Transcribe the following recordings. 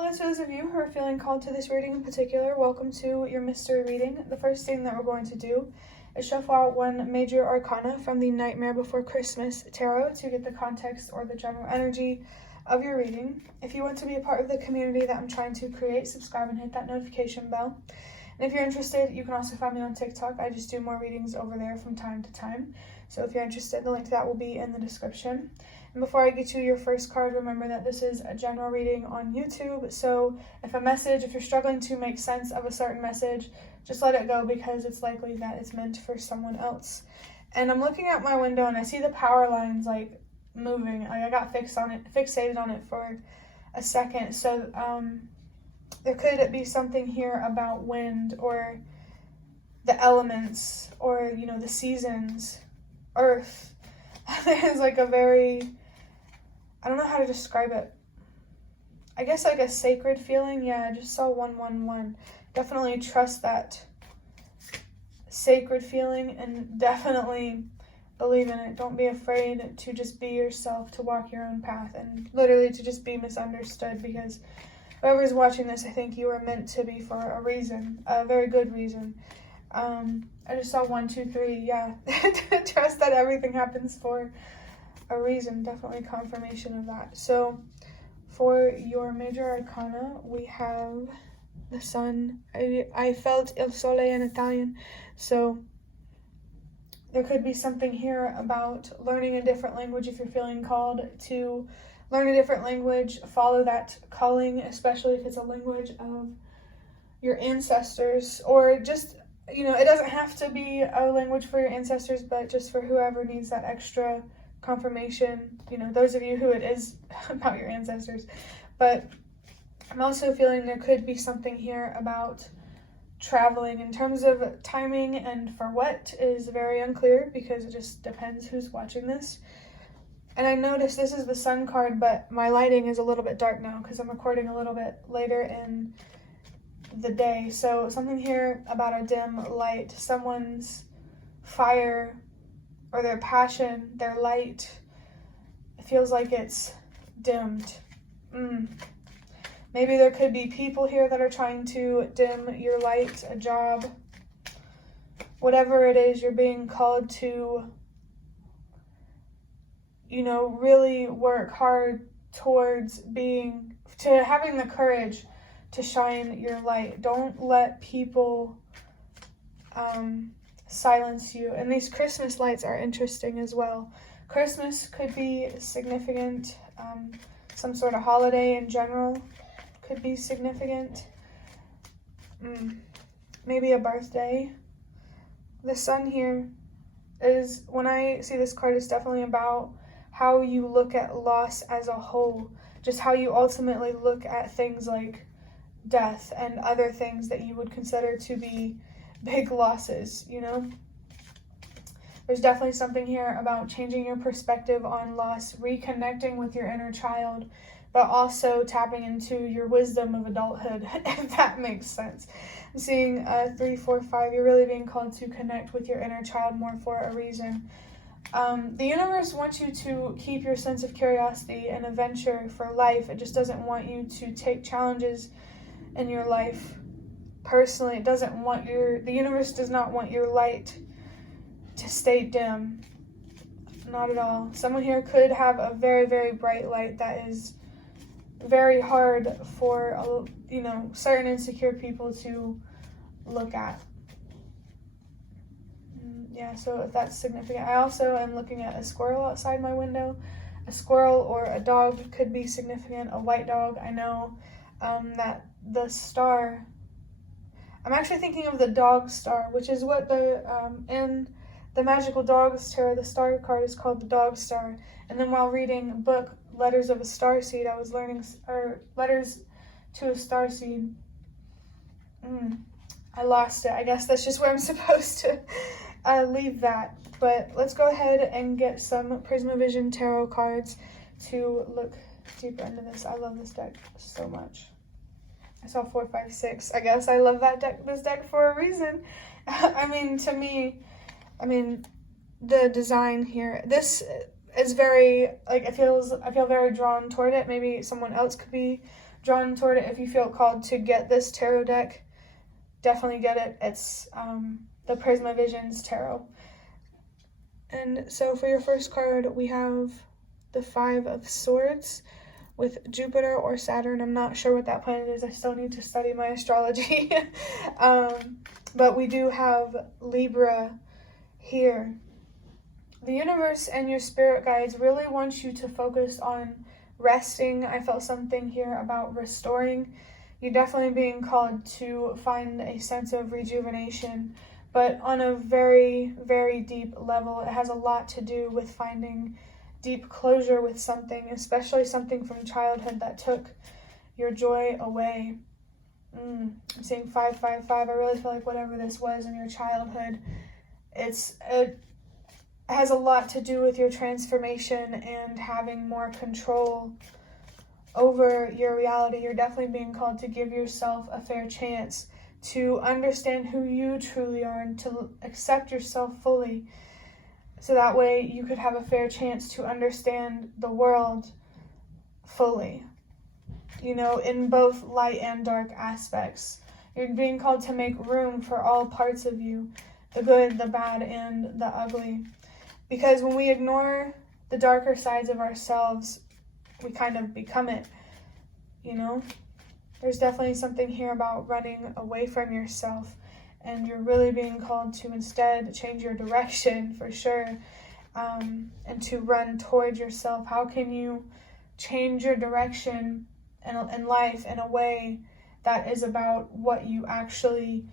Hello to those of you who are feeling called to this reading in particular. Welcome to your mystery reading. The first thing that we're going to do is shuffle out one major arcana from the Nightmare Before Christmas tarot to get the context or the general energy of your reading. If you want to be a part of the community that I'm trying to create, subscribe and hit that notification bell. And if you're interested, you can also find me on TikTok. I just do more readings over there from time to time. So if you're interested, the link to that will be in the description. And before I get you your first card, remember that this is a general reading on YouTube. So if you're struggling to make sense of a certain message, just let it go because it's likely that it's meant for someone else. And I'm looking out my window and I see the power lines like moving. Like I got fixated on it for a second. So there could be something here about wind or the elements or, the seasons, earth. There's like I don't know how to describe it. I guess like a sacred feeling. Yeah, I just saw 111. Definitely trust that sacred feeling and definitely believe in it. Don't be afraid to just be yourself, to walk your own path, and literally to just be misunderstood, because whoever's watching this, I think you are meant to be for a reason, a very good reason. I just saw 1, 2, 3. Yeah, trust that everything happens for a reason. Definitely confirmation of that. So for your major arcana, we have the sun. I felt il sole in Italian. So there could be something here about learning a different language. If you're feeling called to learn a different language, follow that calling, especially if it's a language of your ancestors, or just, it doesn't have to be a language for your ancestors, but just for whoever needs that extra confirmation, those of you who it is about your ancestors. But I'm also feeling there could be something here about traveling. In terms of timing and for what is very unclear, because it just depends who's watching this. And I noticed this is the sun card, but my lighting is a little bit dark now because I'm recording a little bit later in the day. So something here about a dim light, someone's fire or their passion, their light, it feels like it's dimmed. Maybe there could be people here that are trying to dim your light, a job, whatever it is you're being called to, really work hard towards having the courage to shine your light. Don't let people silence you. And these Christmas lights are interesting as well. Christmas could be significant. Some sort of holiday in general could be significant. Maybe a birthday. The sun here is, when I see this card, it's definitely about how you look at loss as a whole. Just how you ultimately look at things like death and other things that you would consider to be big losses, There's definitely something here about changing your perspective on loss, reconnecting with your inner child, but also tapping into your wisdom of adulthood, if that makes sense. I'm seeing 3, 4, 5. You're really being called to connect with your inner child more for a reason. The universe wants you to keep your sense of curiosity and adventure for life. It just doesn't want you to take challenges in your life personally. The universe does not want your light to stay dim. Not at all. Someone here could have a very, very bright light that is very hard for, certain insecure people to look at. Yeah, so if that's significant. I also am looking at a squirrel outside my window. A squirrel or a dog could be significant. A white dog. I know that the star, I'm actually thinking of the dog star, which is what in the Magical Dogs Tarot, the star card is called the dog star. And then while reading a book, Letters of a Starseed, I was learning, Letters to a Starseed. I lost it. I guess that's just where I'm supposed to leave that. But let's go ahead and get some Prismavision Tarot cards to look deeper into this. I love this deck so much. I saw 4, 5, 6. I guess I love this deck for a reason. To me, the design here, this is very, like, I feel very drawn toward it. Maybe someone else could be drawn toward it. If you feel called to get this tarot deck, definitely get it. It's the Prisma Visions Tarot. And so for your first card, we have the Five of Swords with Jupiter or Saturn. I'm not sure what that planet is. I still need to study my astrology. But we do have Libra here. The universe and your spirit guides really want you to focus on resting. I felt something here about restoring. You're definitely being called to find a sense of rejuvenation, but on a very, very deep level. It has a lot to do with finding deep closure with something, especially something from childhood that took your joy away. I'm seeing 555. I really feel like whatever this was in your childhood, it has a lot to do with your transformation and having more control over your reality. You're definitely being called to give yourself a fair chance to understand who you truly are and to accept yourself fully, so that way you could have a fair chance to understand the world fully, in both light and dark aspects. You're being called to make room for all parts of you, the good, the bad, and the ugly. Because when we ignore the darker sides of ourselves, we kind of become it, There's definitely something here about running away from yourself, and you're really being called to instead change your direction for sure, and to run towards yourself. How can you change your direction in life in a way that is about what you actually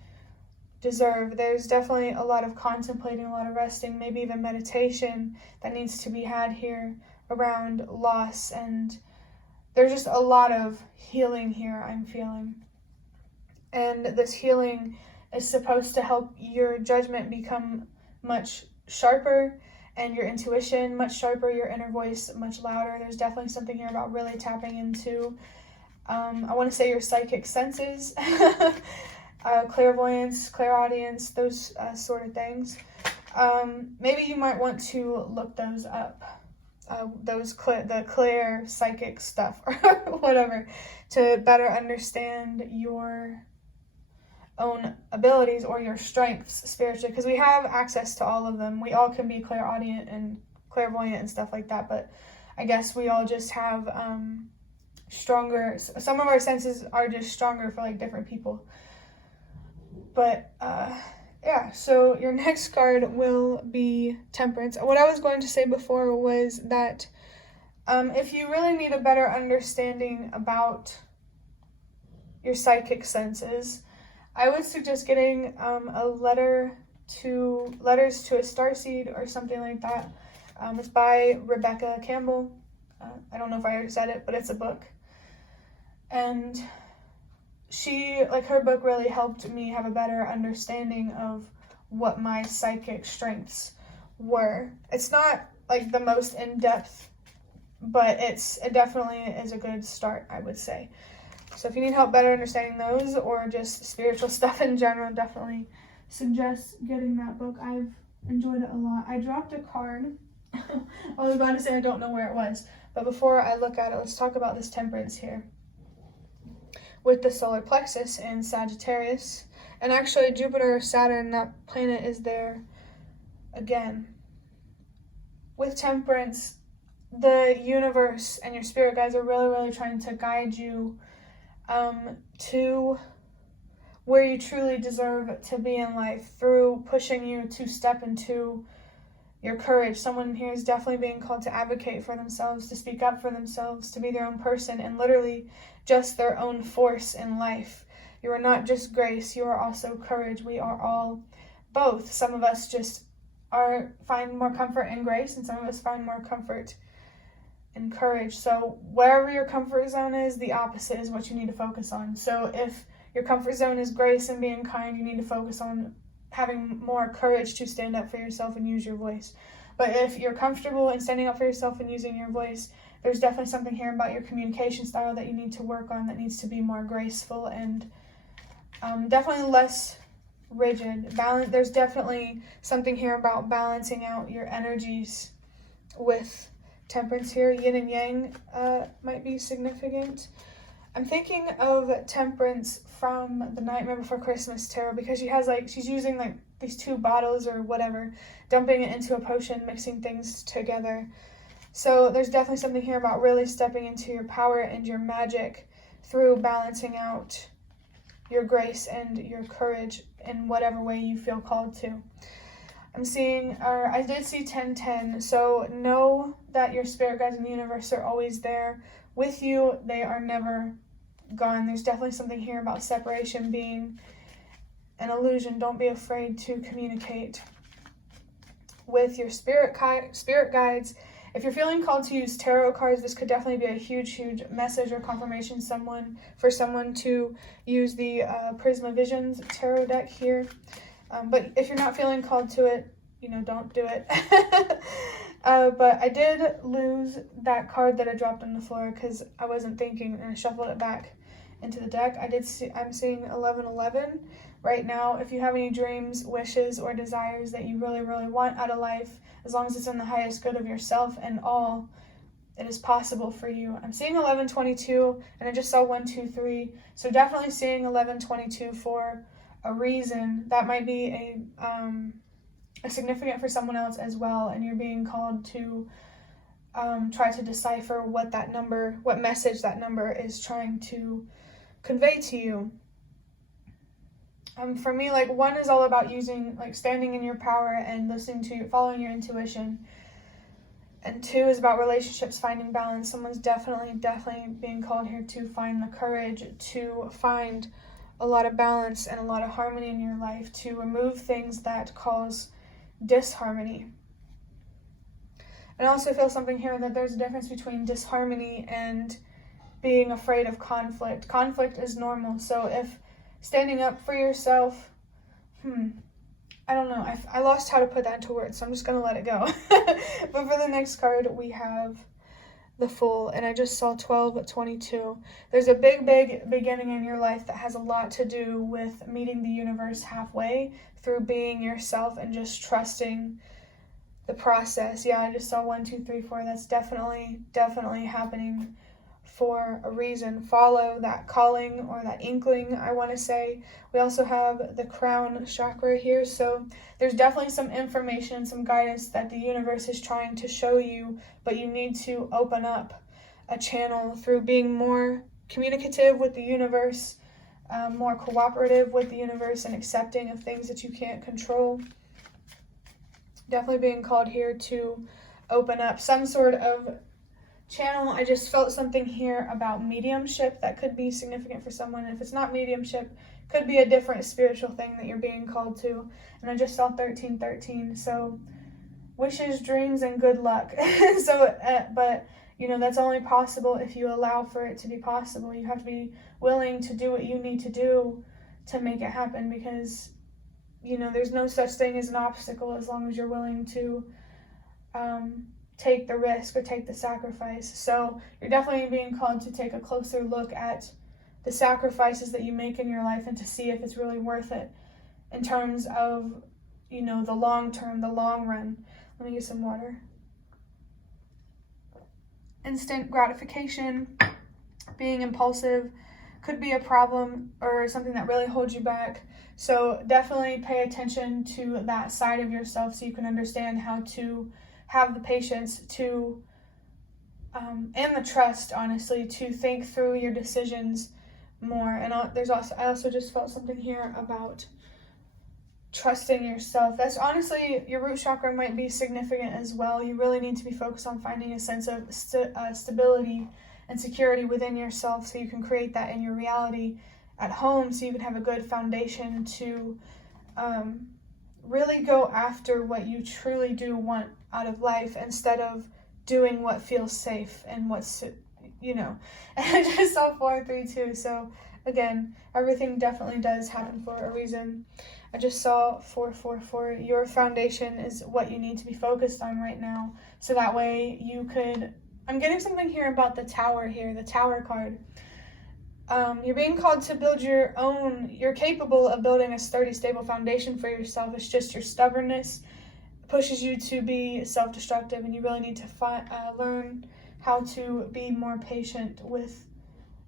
deserve? There's definitely a lot of contemplating, a lot of resting, maybe even meditation that needs to be had here around loss, and there's just a lot of healing here I'm feeling. And this healing is supposed to help your judgment become much sharper and your intuition much sharper, your inner voice much louder. There's definitely something here about really tapping into, I want to say, your psychic senses, clairvoyance, clairaudience, those sort of things. Maybe you might want to look those up. The clear psychic stuff or whatever, to better understand your own abilities or your strengths spiritually, because we have access to all of them. We all can be clairaudient and clairvoyant and stuff like that, but I guess we all just have stronger, some of our senses are just stronger for like different people. But yeah, so your next card will be Temperance. What I was going to say before was that if you really need a better understanding about your psychic senses, I would suggest getting letters to a Starseed or something like that. It's by Rebecca Campbell. I don't know if I already said it, but it's a book. And her book really helped me have a better understanding of what my psychic strengths were. It's not like the most in-depth, but it definitely is a good start, I would say. So if you need help better understanding those or just spiritual stuff in general, definitely suggest getting that book. I've enjoyed it a lot. I dropped a card. I was about to say I don't know where it was, but before I look at it, let's talk about this Temperance here. With the solar plexus in Sagittarius, and actually Jupiter, Saturn, that planet is there again. With Temperance, the universe and your spirit guides are really, really trying to guide you to where you truly deserve to be in life through pushing you to step into your courage. Someone here is definitely being called to advocate for themselves, to speak up for themselves, to be their own person, and literally just their own force in life. You are not just grace, you are also courage. We are all both. Some of us just find more comfort in grace, and some of us find more comfort in courage. So wherever your comfort zone is, the opposite is what you need to focus on. So if your comfort zone is grace and being kind, you need to focus on having more courage to stand up for yourself and use your voice. But if you're comfortable in standing up for yourself and using your voice, there's definitely something here about your communication style that you need to work on, that needs to be more graceful and definitely less rigid. There's definitely something here about balancing out your energies with Temperance here. Yin and Yang might be significant. I'm thinking of Temperance from the Nightmare Before Christmas tarot, because she's using like these 2 bottles or whatever, dumping it into a potion, mixing things together. So there's definitely something here about really stepping into your power and your magic through balancing out your grace and your courage in whatever way you feel called to. I did see 1010, so know that your spirit guides in the universe are always there with you. They are never gone. There's definitely something here about separation being an illusion. Don't be afraid to communicate with your spirit guides. If you're feeling called to use tarot cards, this could definitely be a huge message or confirmation for someone to use the Prisma Visions tarot deck here. But if you're not feeling called to it, don't do it. But I did lose that card that I dropped on the floor because I wasn't thinking, and I shuffled it back into the deck. I'm seeing 1111 right now. If you have any dreams, wishes, or desires that you really want out of life, as long as it's in the highest good of yourself and all, it is possible for you. I'm seeing 1122, and I just saw 123, so definitely seeing 1122 for a reason. That might be a significant for someone else as well, and you're being called to try to decipher what message that number is trying to convey to you. For me, 1 is all about standing in your power and following your intuition. And 2 is about relationships, finding balance. Someone's definitely being called here to find the courage to find a lot of balance and a lot of harmony in your life, to remove things that cause disharmony. And I also feel something here that there's a difference between disharmony and being afraid of conflict. Conflict is normal, so if standing up for yourself, I don't know, I lost how to put that into words, so I'm just going to let it go. But for the next card, we have the Fool, and I just saw 1222. There's a big beginning in your life that has a lot to do with meeting the universe halfway through being yourself and just trusting the process. Yeah, I just saw 1, 2, 3, 4. That's definitely happening for a reason. Follow that calling or that inkling, I want to say. We also have the crown chakra here, so there's definitely some information, some guidance that the universe is trying to show you, but you need to open up a channel through being more communicative with the universe, more cooperative with the universe, and accepting of things that you can't control. Definitely being called here to open up some sort of channel. I just felt something here about mediumship that could be significant for someone. If it's not mediumship, could be a different spiritual thing that you're being called to. And I just saw 1313, so wishes, dreams, and good luck. But that's only possible if you allow for it to be possible. You have to be willing to do what you need to do to make it happen, because there's no such thing as an obstacle as long as you're willing to take the risk or take the sacrifice. So you're definitely being called to take a closer look at the sacrifices that you make in your life and to see if it's really worth it in terms of, the long term, the long run. Let me get some water. Instant gratification, being impulsive could be a problem or something that really holds you back. So definitely pay attention to that side of yourself so you can understand how to have the patience to and the trust, honestly, to think through your decisions more. And I also just felt something here about trusting yourself. That's honestly, your root chakra might be significant as well. You really need to be focused on finding a sense of stability and security within yourself so you can create that in your reality at home, so you can have a good foundation to really go after what you truly do want out of life instead of doing what feels safe and what's, And I just saw 432, so again, everything definitely does happen for a reason. I just saw 444. Your foundation is what you need to be focused on right now, so that way you could, I'm getting something here about the Tower here, the Tower card. You're being called to build you're capable of building a sturdy, stable foundation for yourself. It's just your stubbornness pushes you to be self-destructive, and you really need to learn how to be more patient with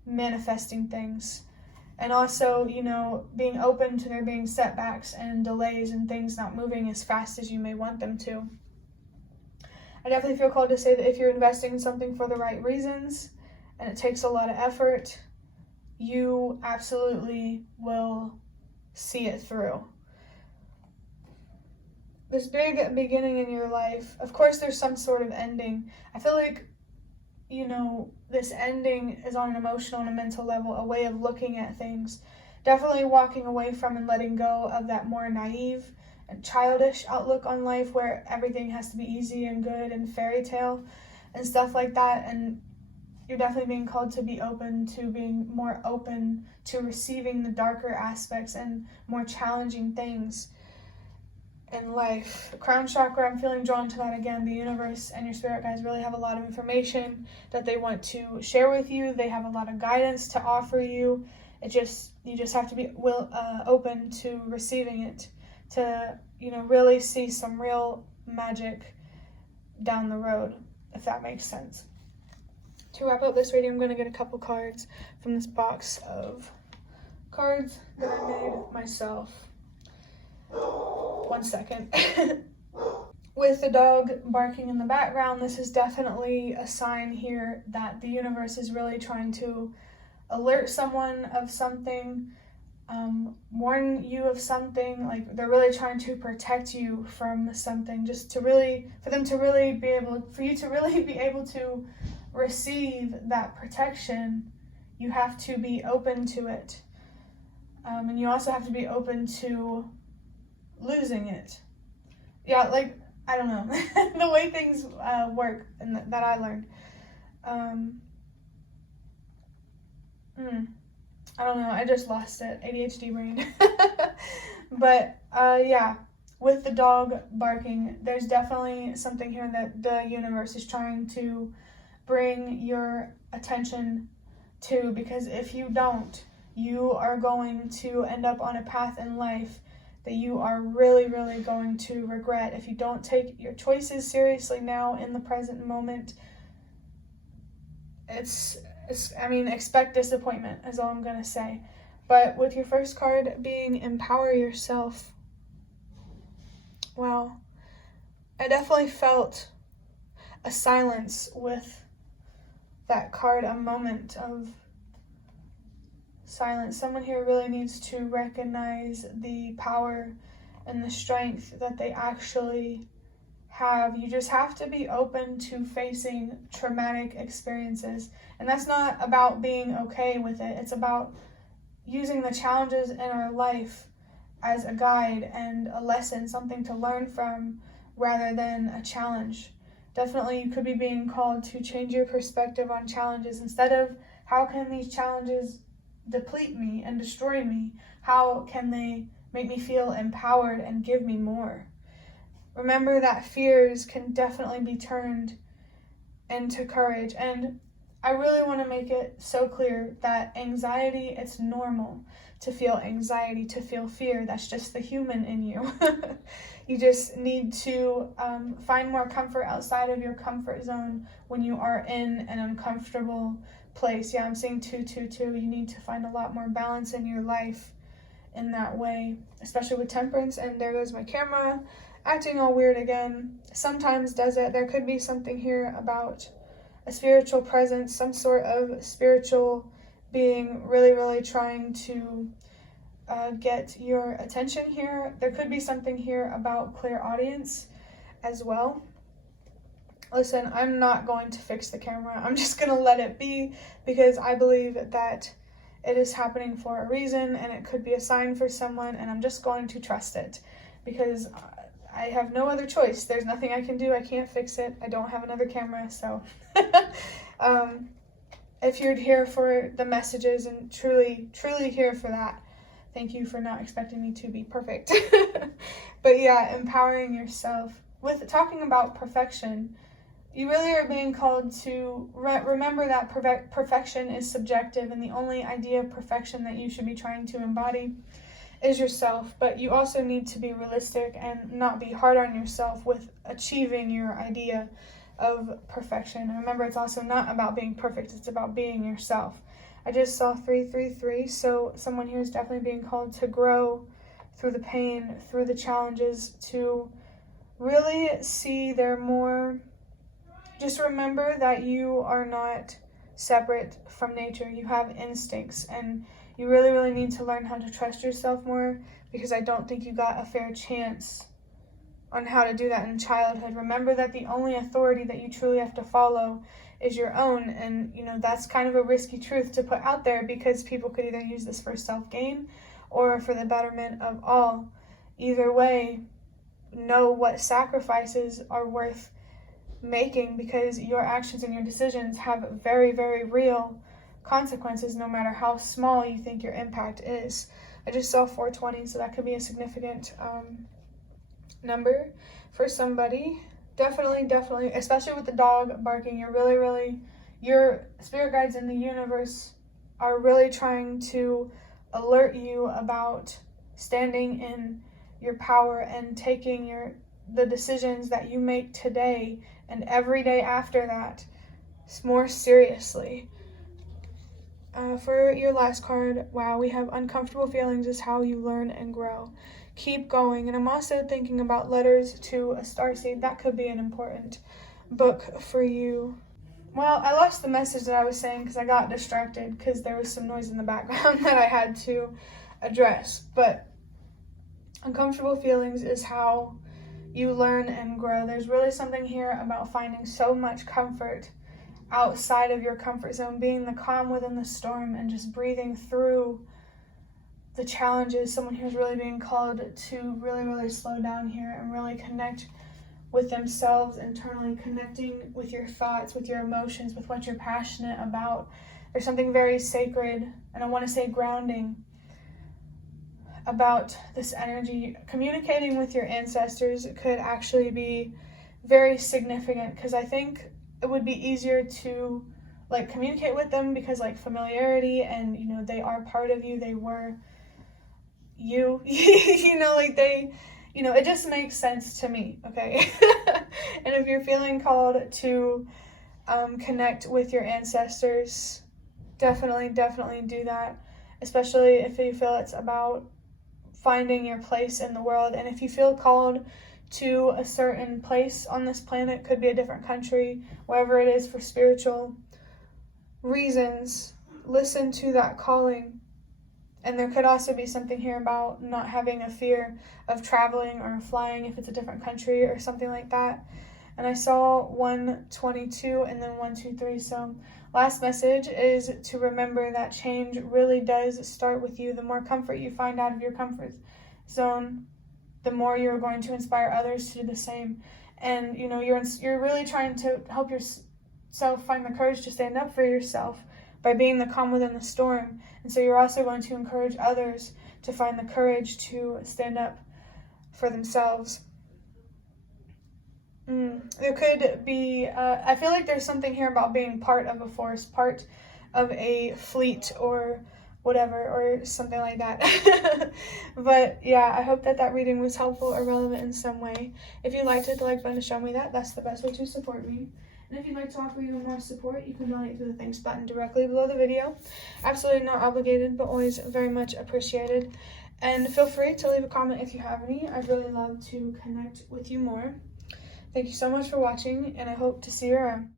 manifesting things. And also, being open to there being setbacks and delays and things not moving as fast as you may want them to. I definitely feel called to say that if you're investing in something for the right reasons and it takes a lot of effort, you absolutely will see it through. This big beginning in your life, of course there's some sort of ending. I feel like, this ending is on an emotional and a mental level, a way of looking at things. Definitely walking away from and letting go of that more naive and childish outlook on life where everything has to be easy and good and fairy tale and stuff like that. And you're definitely being called to be open to being more open to receiving the darker aspects and more challenging things in life. Crown chakra, I'm feeling drawn to that again. The universe and your spirit guides really have a lot of information that they want to share with you. They have a lot of guidance to offer you. You just have to be open to receiving it, to really see some real magic down the road, if that makes sense. To wrap up this reading, I'm going to get a couple cards from this box of cards that I made myself. 1 second. With the dog barking in the background, this is definitely a sign here that the universe is really trying to alert someone of something, warn you of something. Like, they're really trying to protect you from something, just for you to really be able to receive that protection. You have to be open to it, and you also have to be open to losing it. Yeah, I don't know. The way things work and that I learned. I don't know. I just lost it. ADHD brain. But yeah, with the dog barking, there's definitely something here that the universe is trying to bring your attention to, because if you don't, you are going to end up on a path in life that you are really, really going to regret. If you don't take your choices seriously now in the present moment, expect disappointment is all I'm going to say. But with your first card being empower yourself, wow, I definitely felt a silence with that card, a moment of silence. Someone here really needs to recognize the power and the strength that they actually have. You just have to be open to facing traumatic experiences. And that's not about being okay with it. It's about using the challenges in our life as a guide and a lesson, something to learn from rather than a challenge. Definitely you could be being called to change your perspective on challenges. Instead of how can these challenges deplete me and destroy me, how can they make me feel empowered and give me more? Remember that fears can definitely be turned into courage. And I really want to make it so clear that anxiety, it's normal to feel anxiety, to feel fear. That's just the human in you. You just need to find more comfort outside of your comfort zone when you are in an uncomfortable place. Yeah, I'm seeing 222. You need to find a lot more balance in your life in that way, especially with temperance. And there goes my camera acting all weird again. Sometimes does it. There could be something here about a spiritual presence, some sort of spiritual being really, really trying to get your attention here. There could be something here about clairaudience as well. Listen, I'm not going to fix the camera. I'm just going to let it be, because I believe that it is happening for a reason, and it could be a sign for someone, and I'm just going to trust it, because I have no other choice. There's nothing I can do. I can't fix it. I don't have another camera, so if you're here for the messages and truly, truly here for that, thank you for not expecting me to be perfect. But yeah, empowering yourself. With talking about perfection, you really are being called to remember that perfection is subjective, and the only idea of perfection that you should be trying to embody is yourself, but you also need to be realistic and not be hard on yourself with achieving your idea of perfection. And remember, it's also not about being perfect, it's about being yourself. I just saw 333, so someone here is definitely being called to grow through the pain, through the challenges, to really see their more. Just remember that you are not separate from nature. You have instincts, and you really, really need to learn how to trust yourself more, because I don't think you got a fair chance on how to do that in childhood. Remember that the only authority that you truly have to follow is your own, and that's kind of a risky truth to put out there, because people could either use this for self-gain or for the betterment of all. Either way, know what sacrifices are worth making, because your actions and your decisions have very, very real consequences, no matter how small you think your impact is. I just saw 420, so that could be a significant number for somebody. Definitely, especially with the dog barking, your spirit guides in the universe are really trying to alert you about standing in your power and taking the decisions that you make today and every day after that more seriously. For your last card, wow, we have uncomfortable feelings is how you learn and grow. Keep going. And I'm also thinking about Letters to a Starseed. That could be an important book for you. Well, I lost the message that I was saying because I got distracted because there was some noise in the background that I had to address. But uncomfortable feelings is how you learn and grow. There's really something here about finding so much comfort outside of your comfort zone, being the calm within the storm and just breathing through the challenges. Someone here is really being called to really, really slow down here and really connect with themselves internally, connecting with your thoughts, with your emotions, with what you're passionate about. There's something very sacred, and I want to say grounding, about this energy. Communicating with your ancestors could actually be very significant, because I think it would be easier to communicate with them because familiarity, and they are part of you, they were you. It just makes sense to me, okay? And if you're feeling called to connect with your ancestors, definitely do that, especially if you feel it's about finding your place in the world. And if you feel called to a certain place on this planet, could be a different country, wherever it is, for spiritual reasons, listen to that calling. And there could also be something here about not having a fear of traveling or flying if it's a different country or something like that. And I saw 122 and then 123. So last message is to remember that change really does start with you. The more comfort you find out of your comfort zone, the more you're going to inspire others to do the same. And you're really trying to help yourself find the courage to stand up for yourself by being the calm within the storm. And so you're also going to encourage others to find the courage to stand up for themselves. There could be, I feel like there's something here about being part of a force, part of a fleet or whatever, or something like that. But yeah, I hope that reading was helpful or relevant in some way. If you liked it, the like button to show me that. That's the best way to support me. And if you'd like to offer even more support, you can donate through the thanks button directly below the video. Absolutely not obligated, but always very much appreciated. And feel free to leave a comment if you have any. I'd really love to connect with you more. Thank you so much for watching, and I hope to see you around.